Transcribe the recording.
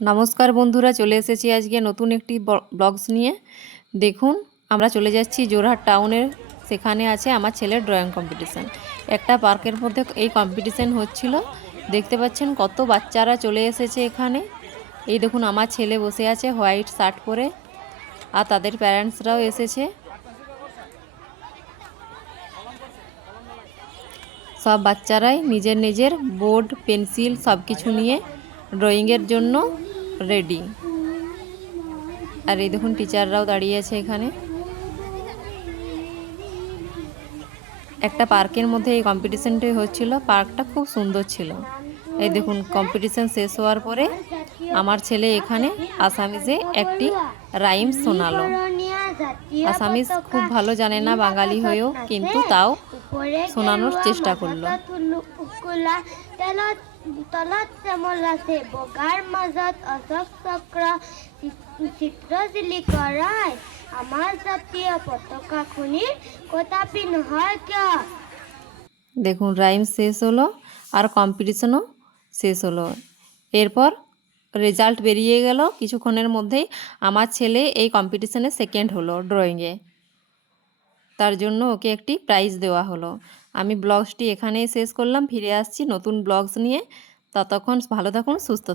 নমস্কার বন্ধুরা, চলে এসেছি আজকে নতুন একটি ব্লগস নিয়ে। দেখুন, আমরা চলে যাচ্ছি জোরহাট টাউনের, সেখানে আছে আমার ছেলের ড্রয়িং কম্পিটিশান একটা পার্কের মধ্যে এই কম্পিটিশান হচ্ছিল। দেখতে পাচ্ছেন কত বাচ্চারা চলে এসেছে এখানে। এই দেখুন, আমার ছেলে বসে আছে হোয়াইট শার্ট পরে, আর তাদের প্যারেন্টসরাও এসেছে। সব বাচ্চারাই নিজের নিজের বোর্ড, পেন্সিল সব কিছু নিয়ে ড্রয়িংয়ের জন্য রেডি আর এই দেখুন টিচাররাও দাঁড়িয়ে আছে এখানে। একটা পার্কের মধ্যে এই কম্পিটিশনটাই হচ্ছিল। পার্কটা খুব সুন্দর ছিল। এই দেখুন কম্পিটিশান শেষ হওয়ার পরে আমার ছেলে এখানে আসামিজে একটি রাইম শোনালো। আসামিজ খুব ভালো জানে না বাঙালি হয়েও, কিন্তু তাও শোনানোর চেষ্টা করল। তলত শ্যামল আছে, বগাৰ মাজত অশোক চক্ৰ চিত্ৰ জিলিক ৰাই আমাৰ জাতীয় পতাকাখনিৰ কদাপি নহয় কিয়? দেখুন রাইম শেষ হলো আর কম্পিটিশনও শেষ হলো। এরপর রেজাল্ট বেরিয়ে গেল। কিছুক্ষণের মধ্যেই আমার ছেলে এই কম্পিটিশনে সেকেন্ড হলো ড্রয়িংয়ে তার জন্য ওকে একটি প্রাইজ দেওয়া হলো। আমি ব্লগসটি এখানেই শেষ করলাম ফিরে আসছি নতুন ব্লগস নিয়ে। ততক্ষণ ভালো থাকুন সুস্থ